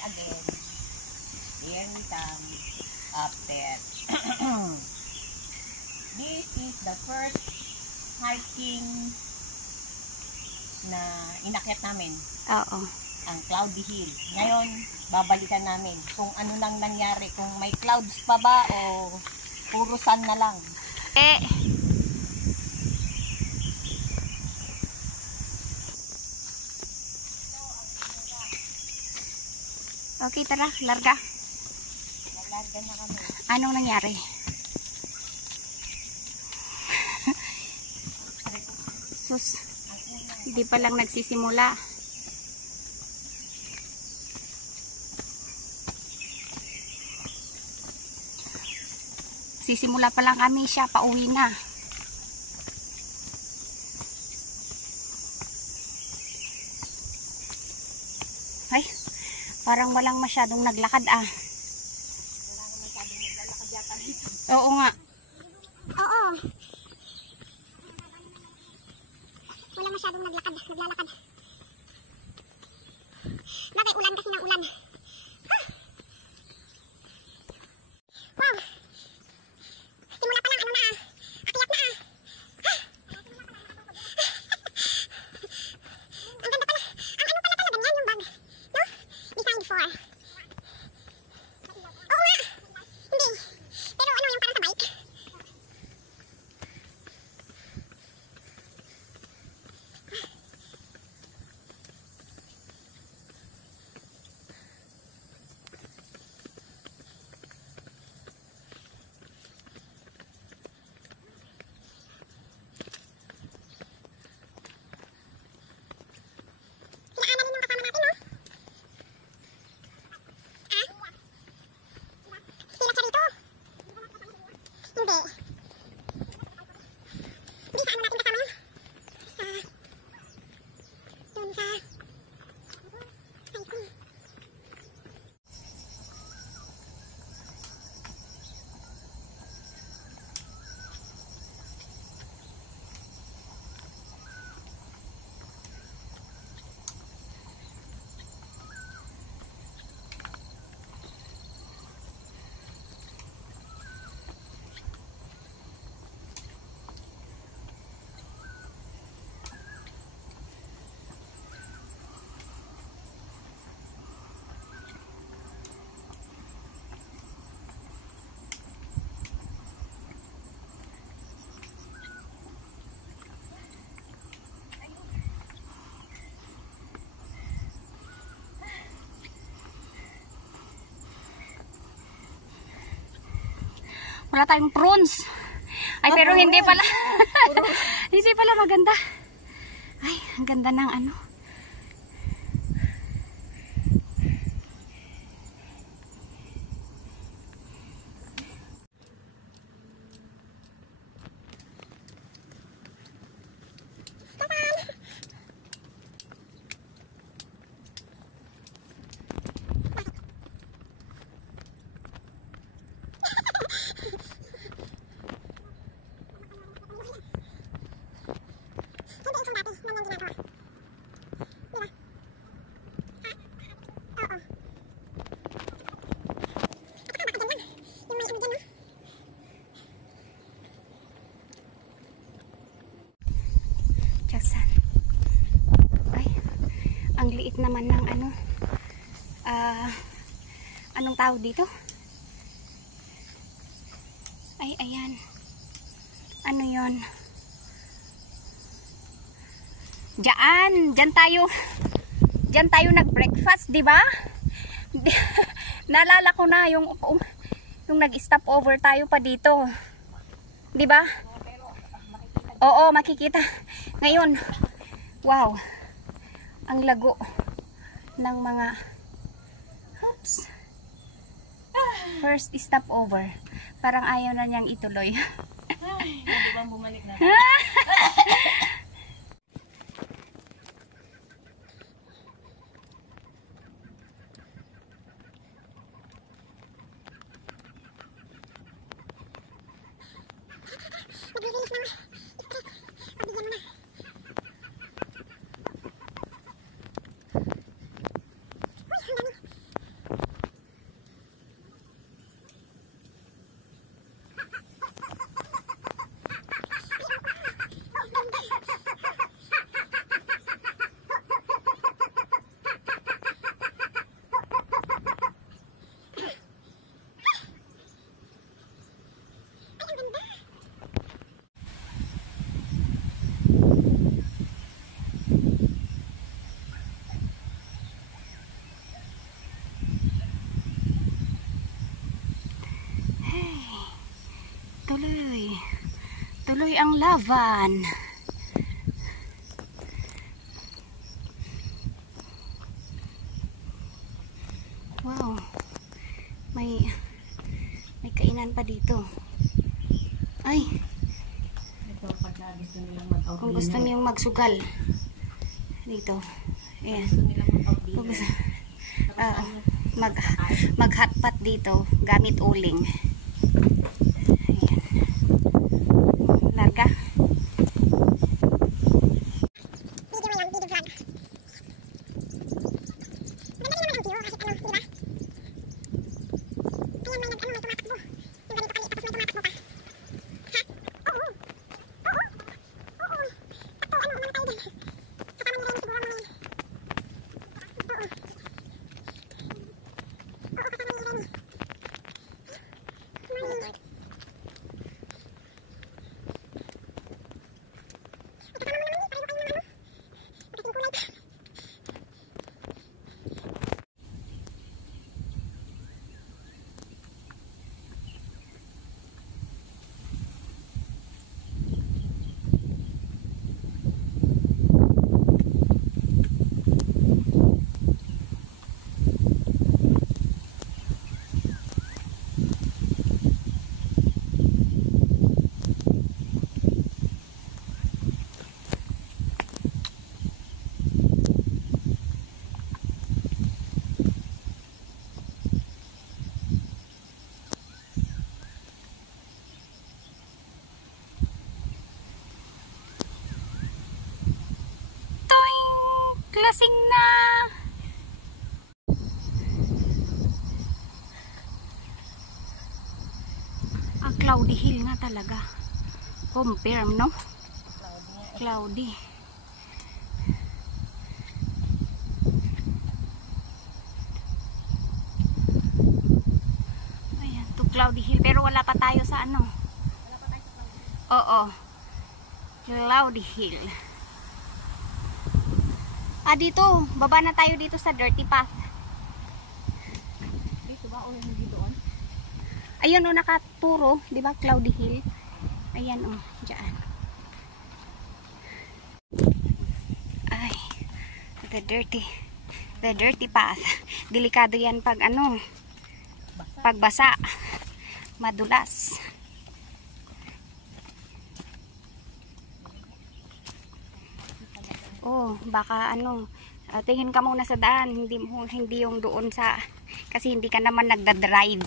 Again, here we come after. This is the first hiking na inakyat namin. Oo. Ang Cloudy Hill. Ngayon, babalikan namin kung ano lang nangyari. Kung may clouds pa ba o puro sun na lang. Okay, tara, larga. Larga na kami. Anong nangyari? Sus, hindi pa lang nagsisimula. Sisimula pa lang kami, siya pauwi na. Ay, parang walang masyadong naglakad ah. Wala masyadong naglalakad yata dito. Oo nga. Oo. Wala masyadong naglalakad. Bagay, ulan kasi ng ulan. Wow. Simula pa lang, ano na ah. Akyat na ah. Ang ganda pala. Ang ano pala talaga niyan, yung bag. No? Designed for. Oo nga. Hindi. Pero ano, yung parang sa bike. Sila Annalyn yung kasama natin, no? Ah? Sila Charito? Hindi. Hindi, sa ano natin kasama yun? Dun sa hiking. Wala tayong prawns. Ay, pero hindi pala. Hindi pala maganda. Ay, ang ganda ng ano. Tiyasan. Ay, ang liit naman ng ano. Anong tawag dito? Ay, ayan. Ano yon? Diyan tayo nag-breakfast, di ba? Naalala ko na yung nag-stop over tayo pa dito. Di ba? Oo, makikita. Ngayon, wow. Ang lago ng mga first stop over. Parang ayaw na niyang ituloy. Hindi ba bumalik na? Mag-release ng stress. Pabigyan mo na. Uy, ang dami. Tuloy ang laban. Wow. May kainan pa dito. Ay. Ito, pagka gusto nilang mag-out Kung gusto niyong magsugal. Dito. Ayan. Gusto nilang mag-out Kung dinner. gusto, mag-hotpot dito gamit uling. Ayan. Larga. Video mo yan, video vlog. Maganda rin naman ang view kahit ano, di ba? Ayan, may tumatakbo. Yung ganito kaliit, tapos may tumatakbo pa. Ha? Oo. Oo. Oo. Sakto, ano, umano tayo dyan. Kasama ni Remy siguro mga yun. Oo. Oo, kasama ni Remy. Morning. Kasama mo naman yun, pareho kayo ng ano. Magkasing kulay pa. Toing! Klasing na! Ang cloudy hill nga talaga. Confirm, no? Cloudy. Ayan, to cloudy hill. Pero wala pa tayo sa ano. Oo. Cloudy hill. Ah, dito. Baba na tayo dito sa dirty path. Dito ba o hindi doon? Ayun o, nakaturo. Di ba? Cloudy hill. Ayan o. Diyan. Ay. The dirty path. Delikado yan pag ano. Pagbasa. Madulas. Oh, baka ano, tingin ka muna sa daan, hindi yung doon sa, kasi hindi ka naman nagda-drive.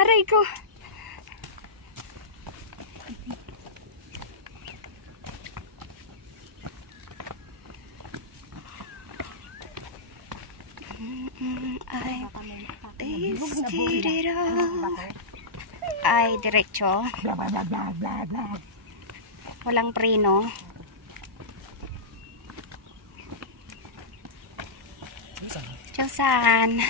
Aray ko. Ay, tasted it all. Ay, diretso. Walang preno. Diyosan.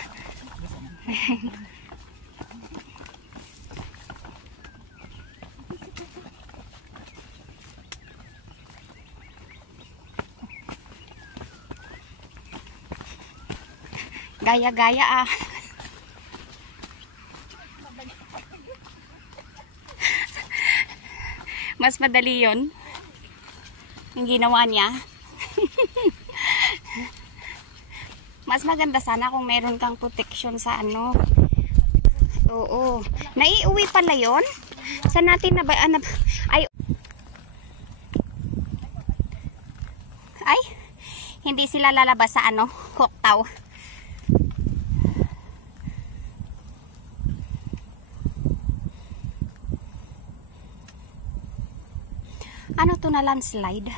Gaya-gaya ah. Mas madali yun. Yung ginawa niya. Mas maganda sana kung meron kang protection sa ano. Oo. Naiuwi pala yun? Saan natin na ba? Ay, hindi sila lalabas sa ano, Hoktaw. Ano to na landslide?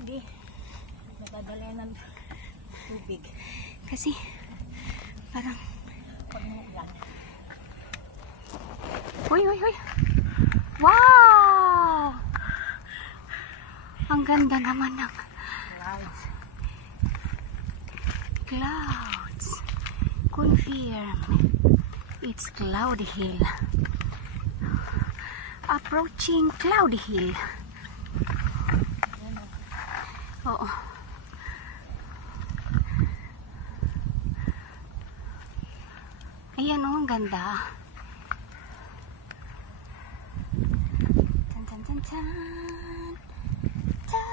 Hindi. Nadadala ng tubig. Kasi parang Pagmulan. Hoy, hoy, hoy. Wow! Ang ganda naman ng clouds. Confirm. It's Cloudy Hill. Approaching Cloudy Hill. Oo. Ayan. Ayan oh, ang ganda. Tan tan tan tan. Tan.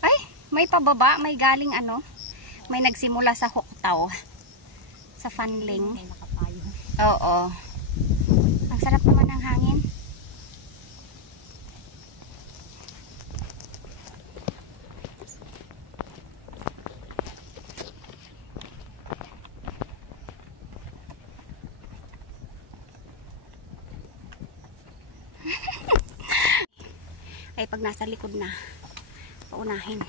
Ay, may pababa, may galing ano, may nagsimula sa Huktaw, sa Fanling. May nakapayong. Oo. Ang sarap naman ng hangin. Ay, pag nasa likod na, paunahin.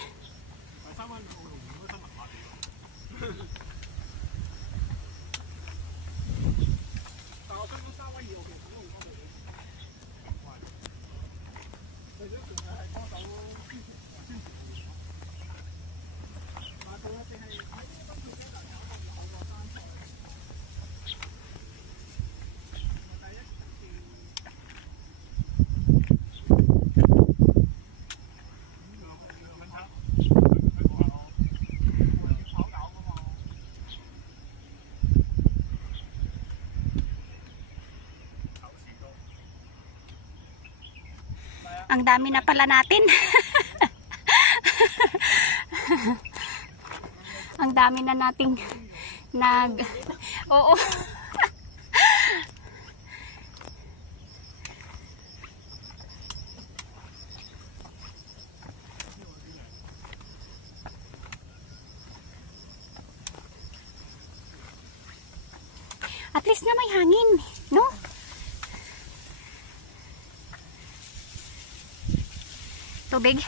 Ang dami na pala natin. Ang dami na nating Oo. At least na may hangin, no? Tubig.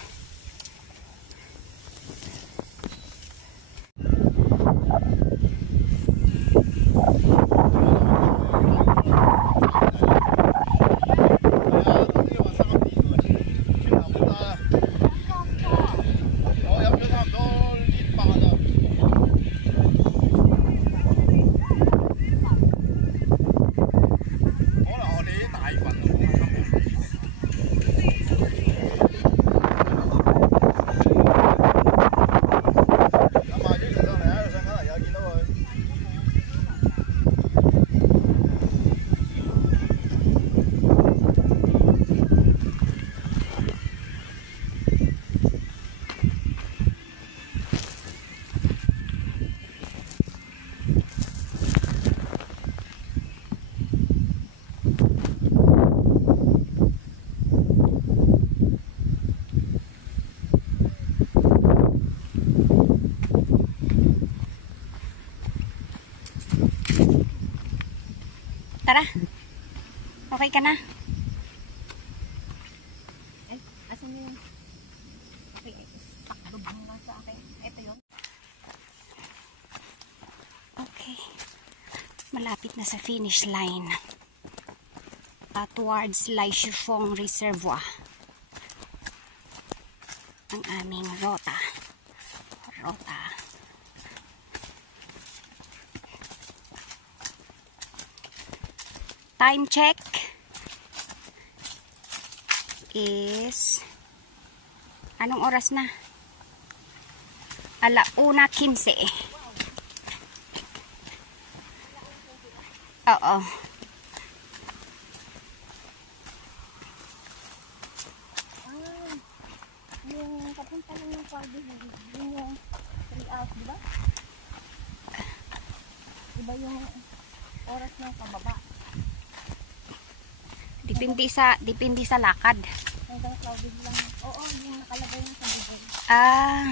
Tara. Okay ka na? Ay, asan yun? Okay, takbo lang sa akin. Ito yun. Okay. Malapit na sa finish line. Towards Lai Shifeng Reservoir. Ang aming rota. Time check is anong oras na? 1:15. Oo. Yung papunta lang ng Cardi, yun yung 3 hours, di ba? Diba yung oras ng pababa? Depende sa lakad. Hanggang clouded lang. Oo, yung nakalagay mo sa Google. Ah,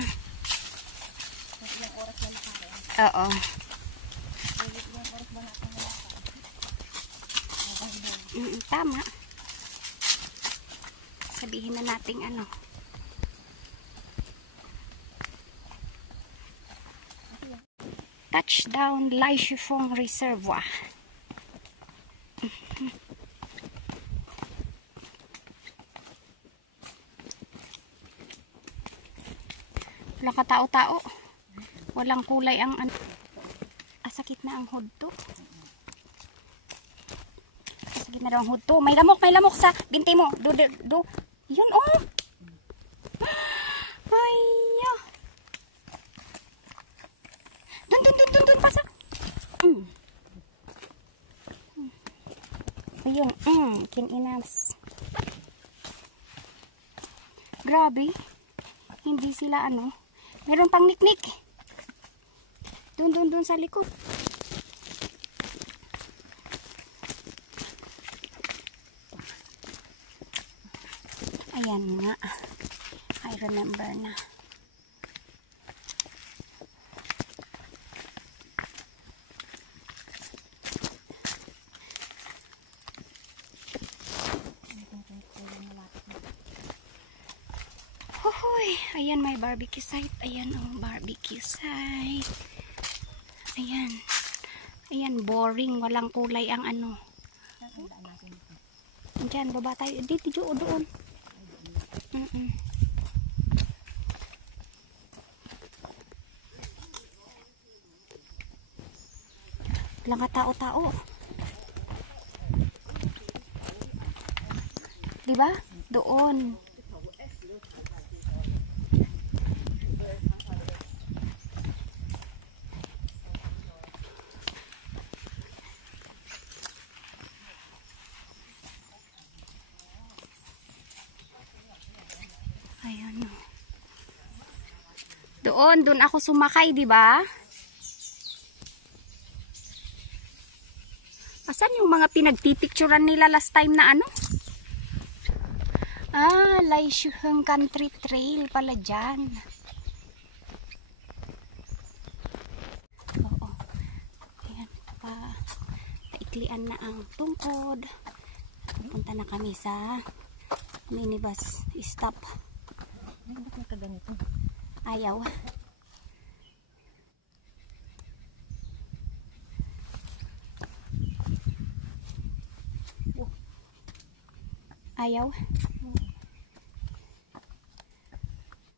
Kung ilang oras na lakarin. oo. Ilang oras ba natin nalakad? Hanggang doon. Tama. Sabihin na natin ano. Touchdown Lai Shifeng Reservoir. Wala ka tao-tao. Walang kulay ang ano. Sakit na ang hood to. Sakit na daw ang hood to. May lamok sa binti mo. Do. Yun oh. Ay. Dun pasa. Ayun, kininas. Grabe. Hindi sila ano. Meron pang niknik. Dun sa likod. Ayan nga. I remember na. Hoy, ayan may barbecue site. Ayan ang barbecue site. Ayan. Ayan, boring. Walang kulay ang ano. Diyan, baba tayo. Dito, doon. Walang katao-tao. Diba? Doon. Ayan. Doon ako sumakay, di ba? Asan yung mga pinagpipicturan nila last time na ano? Ah, Lai Shifeng Country Trail pala dyan. Oo. Ayan, ito pa. Naiklian na ang tungkod. Punta na kami sa minibus stop. Ba't nagkaganito? Ayaw. Ayaw.